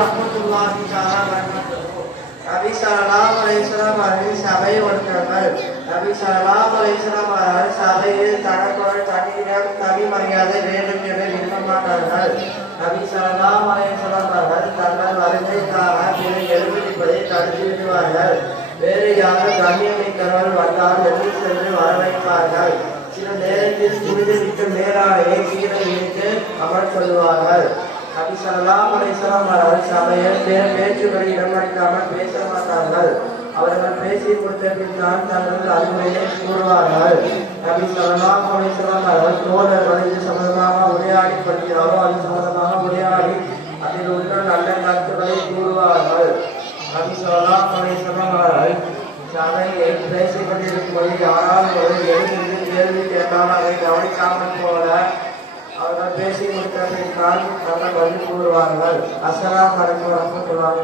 ரஹமத்துல்லாஹி தஆலா வரகாத்துஹு. நபி ஸல்லல்லாஹு அலைஹி வஸல்லம் அவர்கள் சபை ஒன்றார்கள் நபி ஸல்லல்லாஹு அலைஹி வஸல்லம் அவர்கள் சபையில் தனக்குள் தனியிடம் தனி மரியாதை வேண்டும் என விரும்ப மாட்டார்கள். நபி ஸல்லல்லாஹு அலைஹி வஸல்லம் அவர்கள் தங்கள் வருகைக்காக பிறகு எழுந்திருப்பதை தடுத்து விடுவார்கள். வேறு யாரும் கண்ணியமிக்கவர்கள் வந்தால் எழுதி சென்று வரவைப்பார்கள் சில நேரத்தில் புரிந்துவிட்டு மேலாலேயே கீழே இருந்து அமர் சொல்வார்கள் நபி ஸல்லல்லாஹு அலைஹி வஸல்லம் அவர்கள் சபையில் பே- பேச்சுக்களை இடமளிக்காமல் பேச மாட்டார்கள். அவர்கள் பேசி கொடுத்த தான் தங்கள் அறிவுரையை கூறுவார்கள். நபி ஸல்லல்லாஹு அலைஹி அவர்கள் தோழர்கள் இது சம்பந்தமாக உரையாடி படுகிறாரோ அது சம்பந்தமாக உரையாடி அதில் உள்ள நல்ல கருத்துக்களை கூறுவார்கள். நபி ஸல்லல்லாஹு அலைஹி அவர்கள் சபையை பேசிக் கொண்டிருக்கும் போது யாராவது ஒரு எழுந்து கேள்வி கேட்டால் அதை கவனிக்காமல் போல அவர்கள் பேசி முடித்த பின்னால் அவர்கள் வழி கூறுவார்கள் அஸ்ஸலாமு அலைக்கும் வரஹ்மத்துல்லாஹி